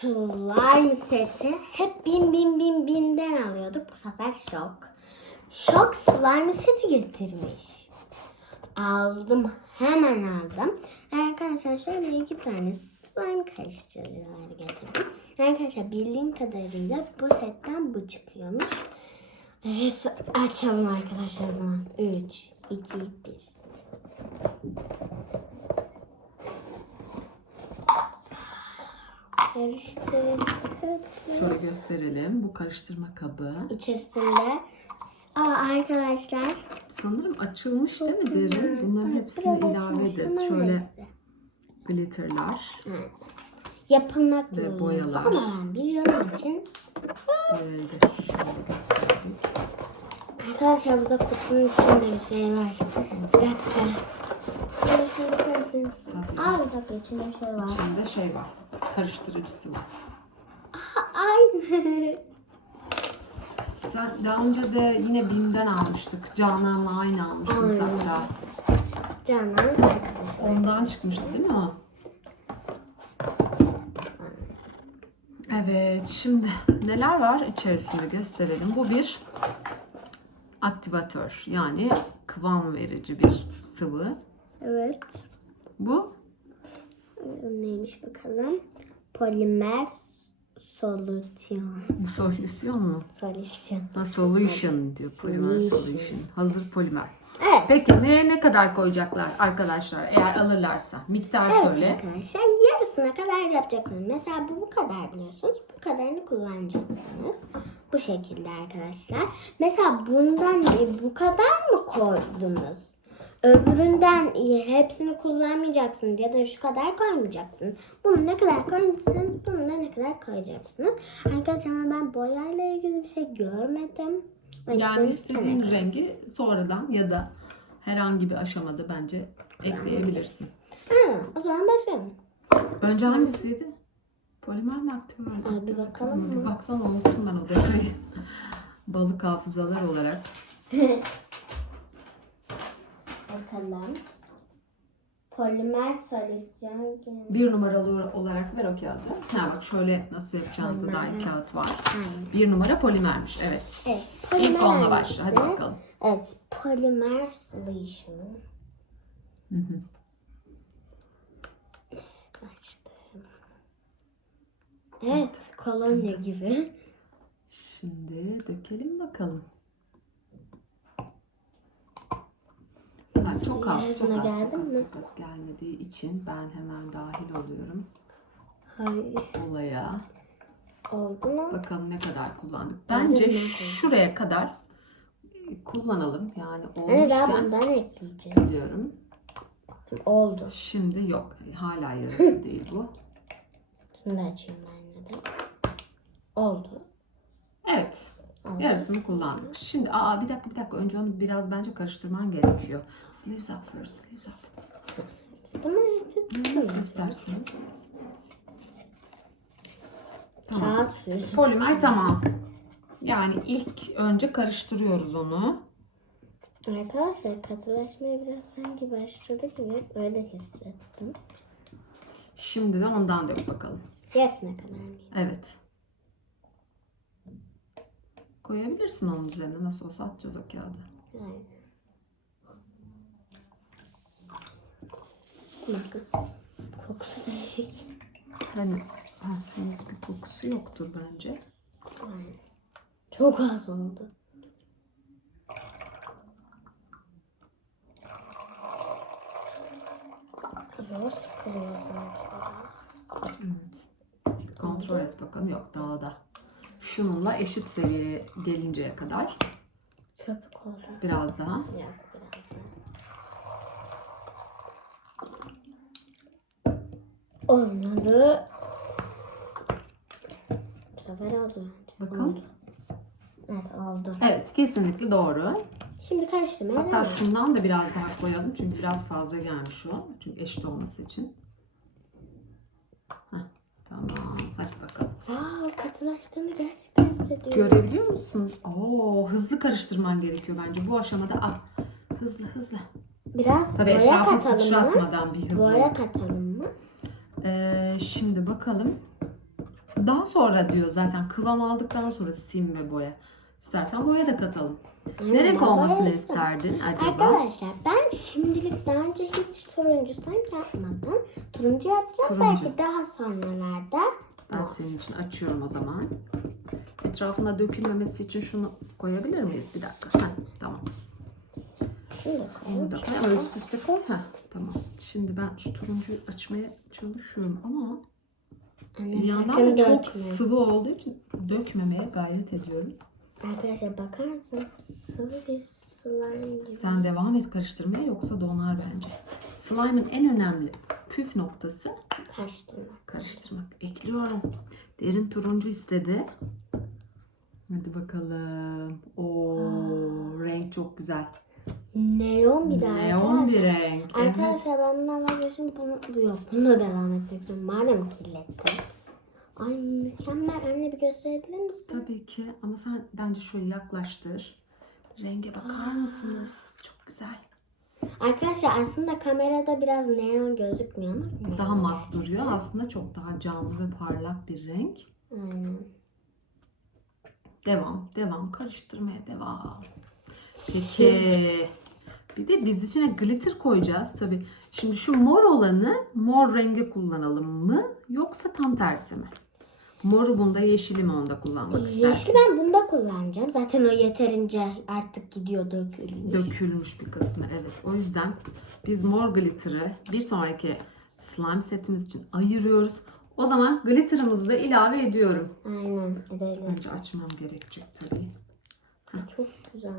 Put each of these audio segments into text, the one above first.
slime seti hep bin bin bin binden alıyorduk. Bu sefer şok. Şok slime seti getirmiş. Aldım. Hemen aldım. Arkadaşlar şöyle iki tane slime karıştırıcılar getirdim. Arkadaşlar bildiğim kadarıyla bu setten bu çıkıyormuş. Evet açalım arkadaşlar o zaman. 3, 2, 1. Karıştır. Şöyle gösterelim. Bu karıştırma kabı. İçerisinde Aa, arkadaşlar Sanırım açılmış değil mi derin? Bunların hepsini biraz ilave ama Şöyle neyse. glitterlar. Yapılmak Ve zorunda. boyalar. Ama ben biliyorum için. boyayı da şöyle gösterdik. Arkadaşlar burada kutunun içinde bir şey var. Bir dakika. Tabii. Aa bir dakika içinde bir şey var. İçinde şey var. Karıştırıcısı var. Aynı. Sen daha önce de yine BİM'den almıştık. Canan'la aynı almıştınız Aynen. hatta. Canan. Ondan çıkmıştı değil mi o? Evet, şimdi neler var içerisinde gösterelim. Bu bir aktivatör yani kıvam verici bir sıvı. Evet. Bu Neymiş bakalım. Polimer solüsyon. solüsyon mu? Solüsyon. Ha, solution diyor. Polimer Solution. Hazır polimer. Evet. Peki ne ne kadar koyacaklar arkadaşlar eğer alırlarsa? Miktar Evet söyle. arkadaşlar yarısına kadar yapacaksınız. Mesela bu bu kadar biliyorsunuz. Bu kadarını kullanacaksınız. Bu şekilde arkadaşlar. Mesela bundan bu kadar mı koydunuz? Öbüründen hepsini kullanmayacaksınız ya da şu kadar koymayacaksınız. Bunu ne kadar koyacaksınız, bunu da ne kadar koyacaksınız. Arkadaşlar ben boyayla ilgili bir şey görmedim. Yüzden Yani istediğin rengi sonradan ya da herhangi bir aşamada bence ekleyebilirsin. Ha, o zaman başlayalım. Önce hangisiydi? Polimer mi aktivatör mü? Aa, bir bakalım Bir mı? baksana unuttum ben o detayı. Balık hafızalar olarak. Bakalım. Polimer solüsyon Bir numaralı olarak ver o kağıdı. Ha bak şöyle nasıl yapacağınızda dair Polimer. kağıt var. Aynen. Bir numara polimermiş evet. Evet, İlk onunla başla hadi bakalım. Evet, polimer solution. Hı hı. Açtım. Evet, kolonya gibi. Şimdi dökelim bakalım. Çok az, çok az, çok az, mi? çok az gelmediği için ben hemen dahil oluyorum Hayır. olaya. Oldu mu? Bakalım ne kadar kullandık. Bence şuraya kadar kullanalım. Yani Hani daha olmuşken bundan ekleyeceğiz. diyorum. Oldu. Şimdi yok. Hala yarısı değil bu. Şunu da açayım ben de. Oldu. Yarısını kullandık. Şimdi aa bir dakika bir dakika. Önce onu biraz bence karıştırman gerekiyor. Sleeves up first. Sleeves up. Bunu Nasıl istersin? Tamam. Kağıt. Polimer tamam. Yani ilk önce karıştırıyoruz onu. Arkadaşlar katılaşmaya biraz sanki başladı gibi öyle hissettim. Şimdi de ondan dök bakalım. Yarısına kadar? Evet. Koyabilirsin onun üzerine. Nasıl olsa atacağız o kağıdı. Bakın. Kokusu değişik. Hani ha, henüz bir kokusu yoktur bence. Aynen. Çok az oldu. Zor sıkılıyor sanki biraz. Evet. Kontrol et bakalım. Yok daha da. Şununla eşit seviyeye gelinceye kadar Köpük oldu. biraz daha. Yok biraz daha. Olmadı. Bu sefer oldu. Bakalım. Oldu. Evet oldu. Evet kesinlikle doğru. Şimdi karıştırmaya Hatta devam. şundan da biraz daha koyalım. Çünkü biraz fazla gelmiş o. Çünkü eşit olması için. Heh, tamam. Hadi bakalım. Aa, katılaştığını gerçekten hissediyorum. Görebiliyor musun? Oo, hızlı karıştırman gerekiyor bence. Bu aşamada ah, hızlı hızlı. Biraz Tabii boya etrafı katalım mı? sıçratmadan bir hızlı. Boya katalım mı? Ee, şimdi bakalım. Daha sonra diyor zaten kıvam aldıktan sonra sim ve boya. İstersen boya da katalım. Ne renk olmasını isterdin acaba? Arkadaşlar ben şimdilik daha önce hiç turuncu slime yapmadım. Turuncu yapacağım Turuncu. belki daha sonralarda. Ben senin için açıyorum o zaman. Etrafına dökülmemesi için şunu koyabilir miyiz? Bir dakika. Heh, tamam. Onu da koy ama üst üste koy. Heh, tamam. Şimdi ben şu turuncuyu açmaya çalışıyorum ama Anne sakın da çok dökme. sıvı olduğu için dökmemeye gayret ediyorum. Arkadaşlar bakar mısınız? Sıvı bir slime gibi. Sen devam et karıştırmaya yoksa donar bence. Slime'ın en önemli püf noktası Karıştırma. karıştırmak. Ekliyorum. Derin turuncu istedi. Hadi bakalım. Oo, renk çok güzel. Neon bir de Neon bir renk. Evet. Arkadaşlar ben bundan vazgeçtim. Bunu, yok bununla devam etmek istiyorum. Madem kirlettim. Ay mükemmel. Anne bir gösterebilir misin? Tabii ki ama sen bence şöyle yaklaştır. Renge bakar mısınız? Çok güzel. Arkadaşlar aslında kamerada biraz neon gözükmüyor ama. Daha mat duruyor. Aslında çok daha canlı ve parlak bir renk. Aynen. Devam, devam. Karıştırmaya devam. Peki. Bir de biz içine glitter koyacağız tabii. Şimdi şu mor olanı mor renge kullanalım mı yoksa tam tersi mi? Moru bunda yeşili mi onda kullanmak Yeşil istersin? ben bunda kullanacağım. Zaten o yeterince artık gidiyor dökülmüş. Dökülmüş bir kısmı evet. O yüzden biz mor glitter'ı bir sonraki slime setimiz için ayırıyoruz. O zaman glitter'ımızı da ilave ediyorum. Aynen edelim. Önce açmam gerekecek tabii. Çok güzel.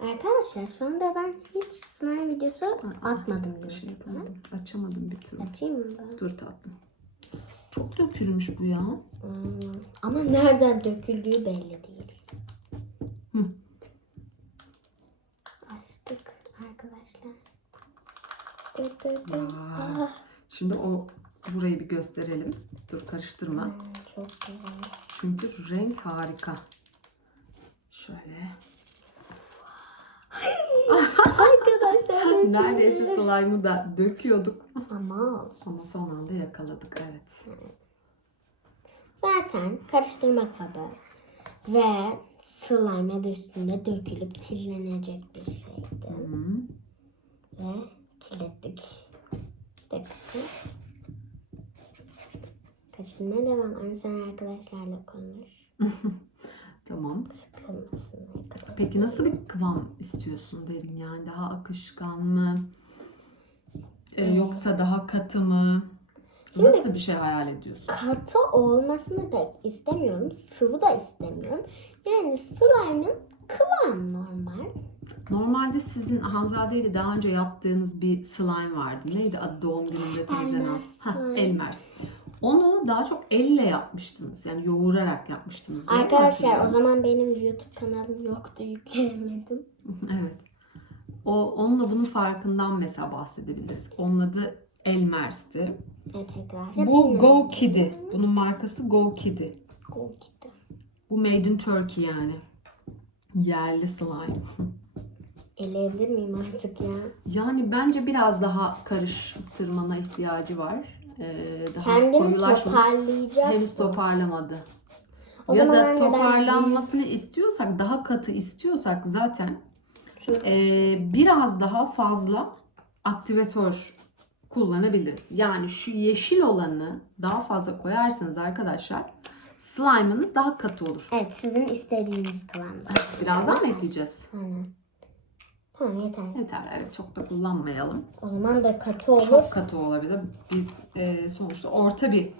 Arkadaşlar şu anda ben hiç slime videosu atmadım Şey yapamadım, açamadım bir türlü. Açayım mı ben? Dur tatlım. Çok dökülmüş bu ya. Hmm. Ama nereden döküldüğü belli değil. Hı. Açtık arkadaşlar. Dır. Vay. Ah, Şimdi o burayı bir gösterelim. Dur karıştırma. hmm, çok güzel. Çünkü renk harika. Şöyle. Arkadaşlar Neredeyse slime'ı da döküyorduk. Ama Ama son anda yakaladık evet. zaten karıştırma kabı ve slime adı üstünde dökülüp kirlenecek bir şeydi. Hı. Ve kirlettik. Bir dakika. Kaçınmaya devam. Anne sen arkadaşlarla konuş. Tamam. Peki nasıl bir kıvam istiyorsun derin yani daha akışkan mı? Ee, yoksa daha katı mı? Şimdi- Nasıl bir şey hayal ediyorsun? Katı olmasını pek istemiyorum. Sıvı da istemiyorum. Yani slime'ın kıvamı normal. Normalde sizin Hanzade ile daha önce yaptığınız bir slime vardı. Neydi adı doğum gününde aldı? Elmers Ha. Elmers. Onu daha çok elle yapmıştınız. Yani yoğurarak yapmıştınız. Doğru Arkadaşlar o zaman benim YouTube kanalım yoktu. Yükleyemedim. Evet. O, onunla bunun farkından mesela bahsedebiliriz. Onun adı Elmers'ti. Evet arkadaşlar. Bu. Go Kiddy. Bunun markası Go Kiddy. Go gitti. Bu Made in Turkey yani. Yerli slime. Eleyebilir miyim artık ya? Yani bence biraz daha karıştırmana ihtiyacı var. Ee, daha Kendini koyulaşmış. toparlayacak. Henüz toparlamadı. O ya da anne ben- toparlanmasını istiyorsak, daha katı istiyorsak zaten ee, biraz daha fazla aktivatör kullanabiliriz. Yani şu yeşil olanı daha fazla koyarsanız arkadaşlar slime'ınız daha katı olur. Evet sizin istediğiniz kıvamda. Birazdan mı ekleyeceğiz? Aynen. Tamam yeter. Yeter evet çok da kullanmayalım. O zaman da katı olur. Çok katı olabilir. Biz e, sonuçta orta bir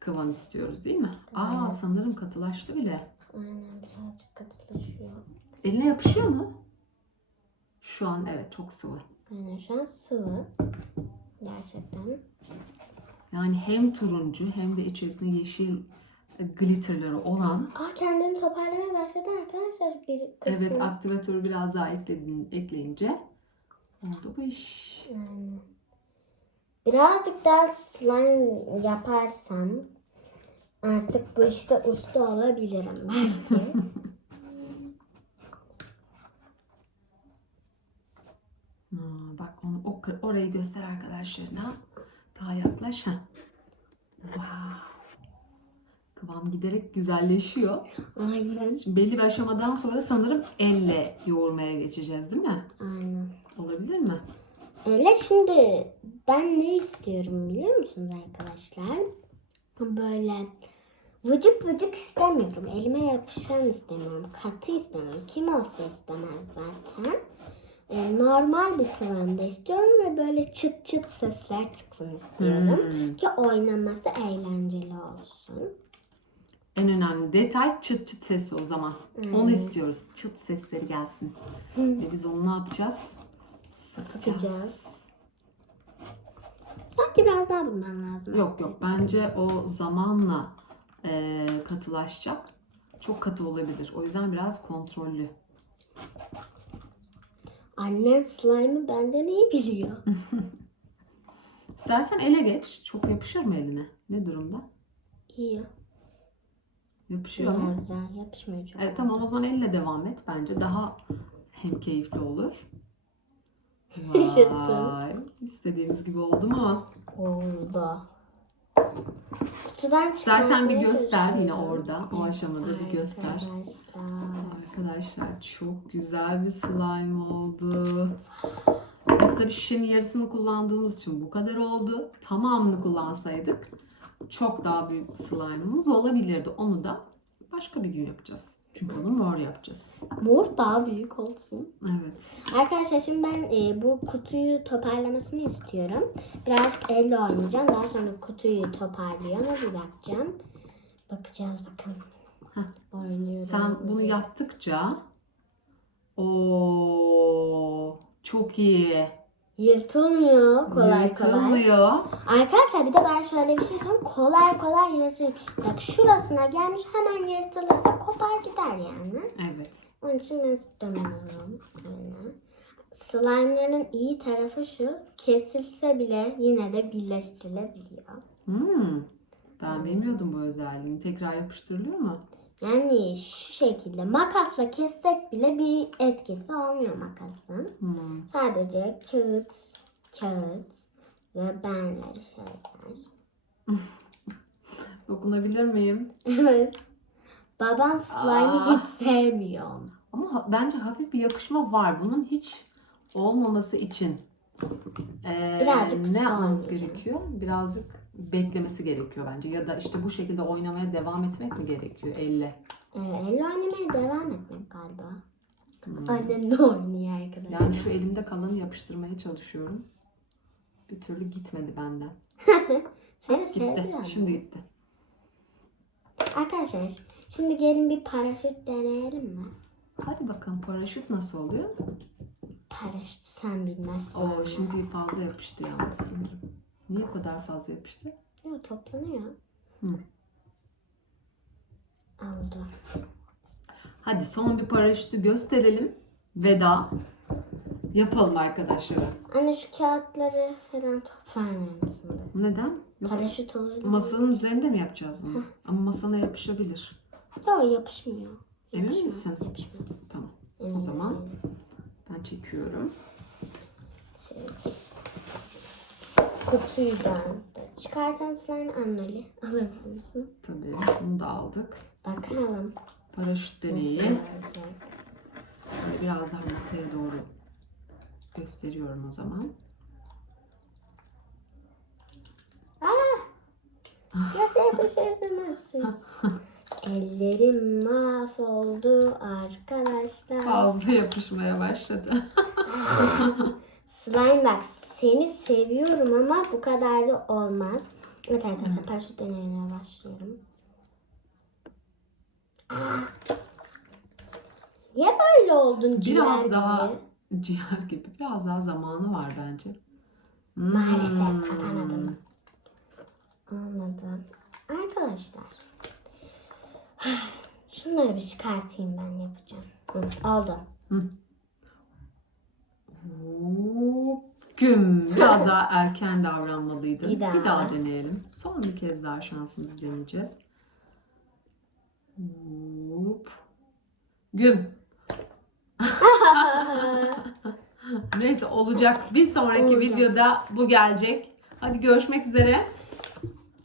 kıvam istiyoruz değil mi? Aa sanırım katılaştı bile. Aynen birazcık katılaşıyor. Eline yapışıyor mu? Şu an evet çok sıvı. Aynen şu an sıvı. Gerçekten. Yani hem turuncu hem de içerisinde yeşil glitterları olan Aa kendini toparlamaya başladı arkadaşlar bir kısım. evet aktivatörü biraz daha ekledin, ekleyince oldu bu iş. Aynen. Birazcık daha slime yaparsam artık bu işte usta olabilirim belki. Aa, bak onu orayı göster arkadaşlarına. Daha yaklaş. ha. Wow. Kıvam giderek güzelleşiyor. Aynen. Şimdi belli bir aşamadan sonra sanırım elle yoğurmaya geçeceğiz değil mi? Aynen. Olabilir mi? Öyle şimdi ben ne istiyorum biliyor musunuz arkadaşlar? Böyle vıcık vıcık istemiyorum. Elime yapışan istemiyorum. Katı istemiyorum. Kim olsa istemez zaten. Ee, normal bir kıvamda istiyorum ve böyle çıt çıt sesler çıksın istiyorum. Hmm. Ki oynaması eğlenceli olsun. En önemli detay çıt çıt sesi o zaman. Onu istiyoruz. Çıt sesleri gelsin. Ve biz onu ne yapacağız? Sıkacağız. Sıkacağız. Sanki biraz daha bundan lazım. Yok yok bence o zamanla e, katılaşacak. Çok katı olabilir. O yüzden biraz kontrollü. Annem slime'ı benden iyi biliyor. İstersen ele geç. Çok yapışır mı eline? Ne durumda? iyi. Yapışıyor mu? Güzel yapışmıyor çok. Evet tamam o zaman elle devam et. Bence daha hem keyifli olur. Yaşasın. Vay. İstediğimiz gibi oldu mu? Oldu. Kutudan İstersen bir çıkarmaya göster yine çalışıyorum. orada. O aşamada bir göster. Arkadaşlar. Arkadaşlar çok güzel bir slime oldu. Biz tabii şişenin yarısını kullandığımız için bu kadar oldu. Tamamını kullansaydık çok daha büyük slime'ımız olabilirdi. Onu da başka bir gün yapacağız. Çünkü onu mor yapacağız. Mor daha büyük olsun. Evet. Arkadaşlar şimdi ben e, bu kutuyu toparlamasını istiyorum. Birazcık elle oynayacağım. Daha sonra kutuyu toparlıyor. Nasıl bakacağım? Bakacağız. Heh. Oynuyorum. Sen bunu yaptıkça o çok iyi. Yırtılmıyor kolay kolay. Yırtılmıyor. Arkadaşlar bir de ben şöyle bir şey söyleyeyim. Kolay kolay yırtılır. Bak şurasına gelmiş hemen yırtılırsa kopar gider yani. Evet. Onun için ben istemiyorum. Öyle. Slime'ların iyi tarafı şu. Kesilse bile yine de birleştirilebiliyor. Hmm. Ben bilmiyordum bu özelliğini. Tekrar yapıştırılıyor mu? Yani şu şekilde makasla kessek bile bir etkisi olmuyor makasın. Hmm. Sadece kağıt, kağıt ve benleri şeyler. Dokunabilir miyim? Evet. Babam slime'ı Aa. hiç sevmiyor. Ama ha- bence hafif bir yapışma var. Bunun hiç olmaması için eee, Birazcık ne yapmamız oynayacağım. gerekiyor? Birazcık beklemesi gerekiyor bence. Ya da işte bu şekilde oynamaya devam etmek mi gerekiyor elle? Ee, elle oynamaya devam etmek galiba. Hmm. Annem de oynuyor arkadaşlar. Yani şu elimde kalanı yapıştırmaya çalışıyorum. Bir türlü gitmedi benden. Seni mi? Şimdi gitti. Arkadaşlar şimdi gelin bir paraşüt deneyelim mi? Hadi bakalım paraşüt nasıl oluyor? Paraşüt sen bilmezsin. Oo şimdi fazla yapıştı yalnız sanırım. Niye o kadar fazla yapıştı? Yok toplanıyor. Hı. Oldu. Hadi son bir paraşütü gösterelim. Veda yapalım arkadaşlara. Anne şu kağıtları falan toparlar mısın? Neden? Yok. Paraşüt mu? Masanın üzerinde mi yapacağız bunu? Ama masana yapışabilir. Yok yapışmıyor. Emin Yapışmaz, misin? Yapışmaz. Tamam. Emin zaman- değilim. Ben çekiyorum. Şey. Kutuyu da çıkarsam slime anneli alabilir misin? Tabii bunu da aldık. Bakalım. Paraşüt deneyi. Böyle biraz daha masaya doğru gösteriyorum o zaman. Nasıl yapışırdınız siz? Ellerim mahvoldu arkadaşlar. Fazla yapışmaya başladı. Slime bak seni seviyorum ama bu kadar da olmaz. Evet arkadaşlar paraşüt deneyine başlıyorum. Aa. Niye böyle oldun ciğer Biraz gibi? daha ciğer gibi biraz daha zamanı var bence. Maalesef Hmm. atamadım. Anladım. Arkadaşlar. Şunları bir çıkartayım ben yapacağım. Hı, oldu. Hop, Güm. Biraz daha erken davranmalıydın. Bir daha. Bir daha deneyelim. Son bir kez daha şansımızı deneyeceğiz. Hop. Güm. Neyse olacak. Bir sonraki Olacak. videoda bu gelecek. Hadi görüşmek üzere.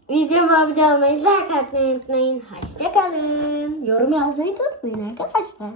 Videomu abone olmayı, like atmayı unutmayın. Hoşçakalın. Yorum yazmayı unutmayın arkadaşlar.